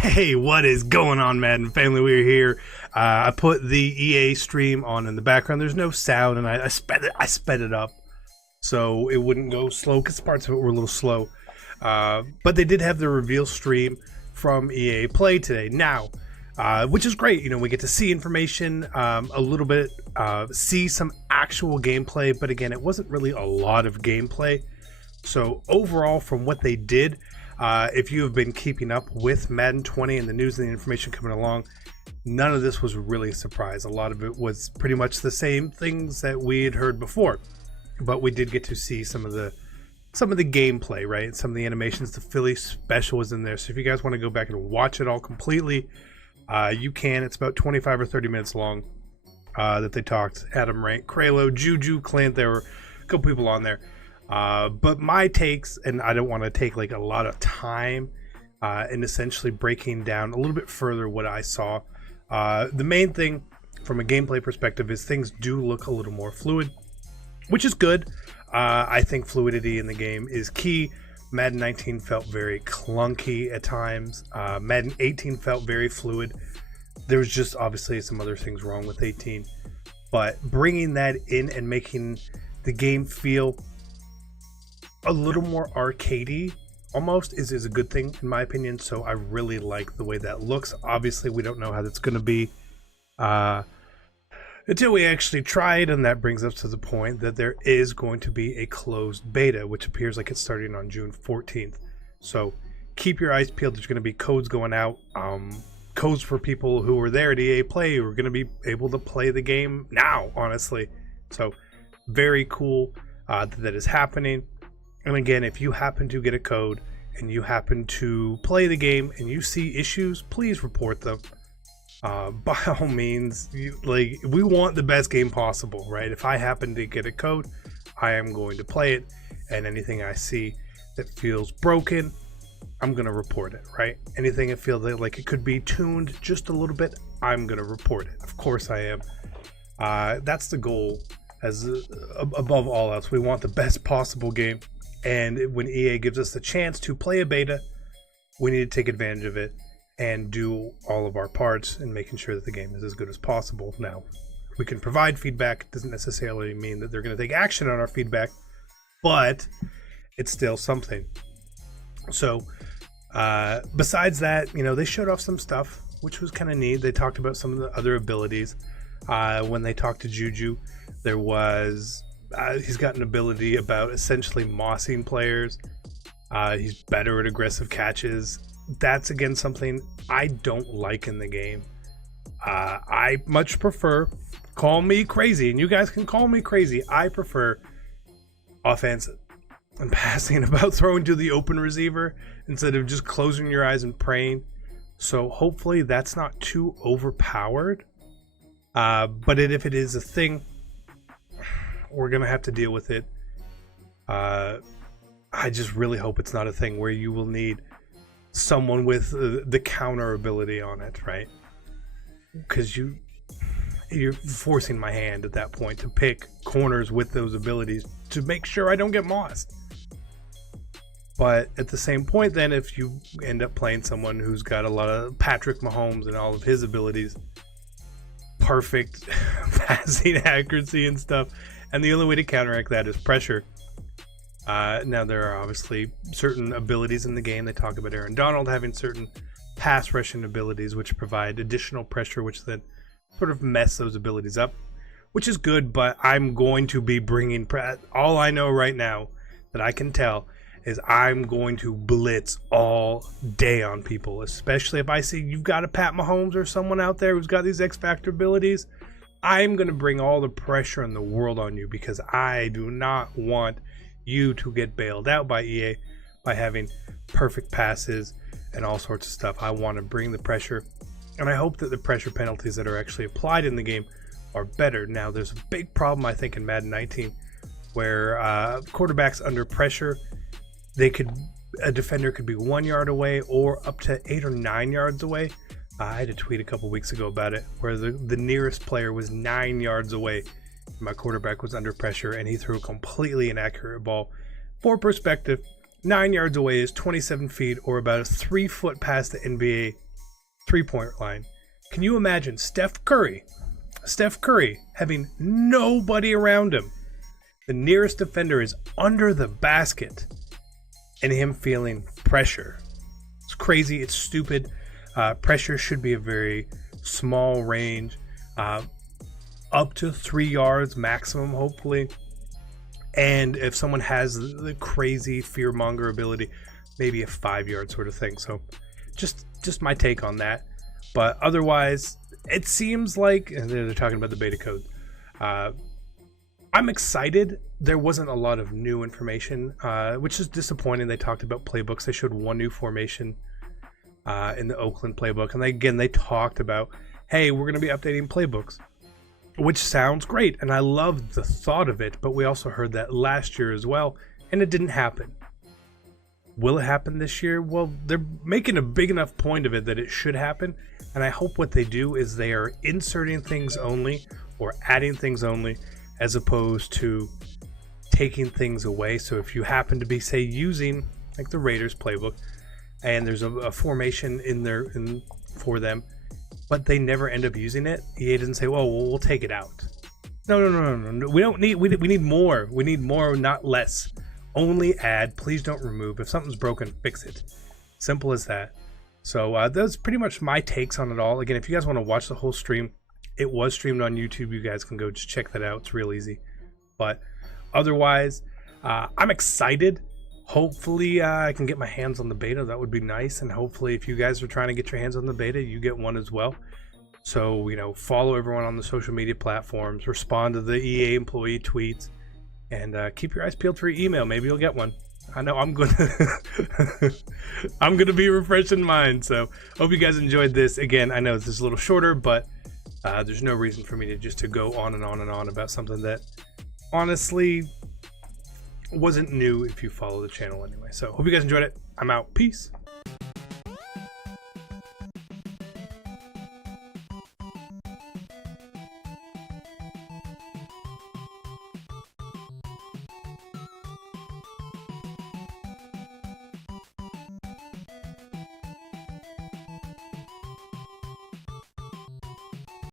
Hey, what is going on, Madden family? We're here. I put the EA stream on in the background. There's no sound, and I sped it up so it wouldn't go slow because parts of it were a little slow. But they did have the reveal stream from EA Play today. Now, which is great. You know, we get to see information a little bit, see some actual gameplay. But again, it wasn't really a lot of gameplay. So overall, from what they did. If you have been keeping up with Madden 20 and the news and the information coming along, none of this was really a surprise. A lot of it was pretty much the same things that we had heard before, but we did get to see some of the gameplay, right? Some of the animations. The Philly special was in there, so if you guys want to go back and watch it all completely, you can. It's about 25 or 30 minutes long that they talked. Adam Rank, Kralo, Juju, Clint. There were a couple people on there. But my takes, and I don't want to take like a lot of time in essentially breaking down a little bit further what I saw. The main thing from a gameplay perspective is things do look a little more fluid, which is good. I think fluidity in the game is key. Madden 19 felt very clunky at times. Madden 18 felt very fluid. There was just obviously some other things wrong with 18. But bringing that in and making the game feel a little more arcadey almost is a good thing in my opinion. So I really like the way that looks. Obviously we don't know how that's going to be until we actually try it, and that brings us to the point that there is going to be a closed beta, which appears like it's starting on June 14th. So keep your eyes peeled. There's going to be codes going out, codes for people who were there at EA Play who are going to be able to play the game now, honestly. So very cool that is happening. And again, if you happen to get a code and you happen to play the game and you see issues, please report them. By all means, we want the best game possible, right? If I happen to get a code, I am going to play it, and anything I see that feels broken, I'm going to report it, right? Anything that feels like it could be tuned just a little bit, I'm going to report it. Of course I am. That's the goal. As above all else, we want the best possible game. And when EA gives us the chance to play a beta, we need to take advantage of it and do all of our parts in making sure that the game is as good as possible. Now, we can provide feedback. It doesn't necessarily mean that they're going to take action on our feedback, but it's still something. So, besides that, you know, they showed off some stuff, which was kind of neat. They talked about some of the other abilities. When they talked to Juju, there was... he's got an ability about essentially mossing players. He's better at aggressive catches. That's again something I don't like in the game. I much prefer, call me crazy, and you guys can call me crazy, I prefer offense and passing about throwing to the open receiver instead of just closing your eyes and praying. So hopefully that's not too overpowered. But if it is a thing, we're gonna have to deal with it. I just really hope it's not a thing where you will need someone with the counter ability on it, right? Because you're forcing my hand at that point to pick corners with those abilities to make sure I don't get mossed. But at the same point, then, if you end up playing someone who's got a lot of Patrick Mahomes and all of his abilities, perfect passing accuracy and stuff, and the only way to counteract that is pressure. Now, there are obviously certain abilities in the game. They talk about Aaron Donald having certain pass rushing abilities, which provide additional pressure, which then sort of mess those abilities up, which is good. But I'm going to be bringing all I know right now that I can tell is I'm going to blitz all day on people, especially if I see you've got a Pat Mahomes or someone out there who's got these X Factor abilities. I'm going to bring all the pressure in the world on you because I do not want you to get bailed out by EA by having perfect passes and all sorts of stuff. I want to bring the pressure, and I hope that the pressure penalties that are actually applied in the game are better. Now, there's a big problem, I think, in Madden 19 where quarterbacks under pressure, a defender could be 1 yard away or up to 8 or 9 yards away. I had a tweet a couple weeks ago about it where the nearest player was 9 yards away. My quarterback was under pressure and he threw a completely inaccurate ball. For perspective, 9 yards away is 27 feet or about a 3 foot past the NBA 3-point line. Can you imagine Steph Curry having nobody around him? The nearest defender is under the basket and him feeling pressure. It's crazy. It's stupid. Pressure should be a very small range, up to 3 yards maximum, hopefully. And if someone has the crazy fearmonger ability, maybe a 5-yard sort of thing. So just my take on that. But otherwise, it seems like, and they're talking about the beta code. I'm excited. There wasn't a lot of new information, which is disappointing. They talked about playbooks. They showed one new formation in the Oakland playbook. And they talked about, hey, we're going to be updating playbooks, which sounds great. And I love the thought of it. But we also heard that last year as well, and it didn't happen. Will it happen this year? Well, they're making a big enough point of it that it should happen. And I hope what they do is they are inserting things only or adding things only, as opposed to taking things away. So if you happen to be, say, using like the Raiders playbook, and there's a formation in there for them, but they never end up using it, EA doesn't say, well, we'll take it out. No. We don't need. We need more. We need more, not less. Only add. Please don't remove. If something's broken, fix it. Simple as that. So that's pretty much my takes on it all. Again, if you guys want to watch the whole stream, it was streamed on YouTube. You guys can go just check that out. It's real easy. But otherwise, I'm excited. Hopefully, I can get my hands on the beta. That would be nice. And hopefully, if you guys are trying to get your hands on the beta, you get one as well. So, follow everyone on the social media platforms. Respond to the EA employee tweets. And keep your eyes peeled for your email. Maybe you'll get one. I know I'm gonna be refreshing mine. So hope you guys enjoyed this. Again, I know this is a little shorter, but there's no reason for me to go on and on and on about something that honestly wasn't new if you follow the channel anyway. So hope you guys enjoyed it. I'm out. Peace.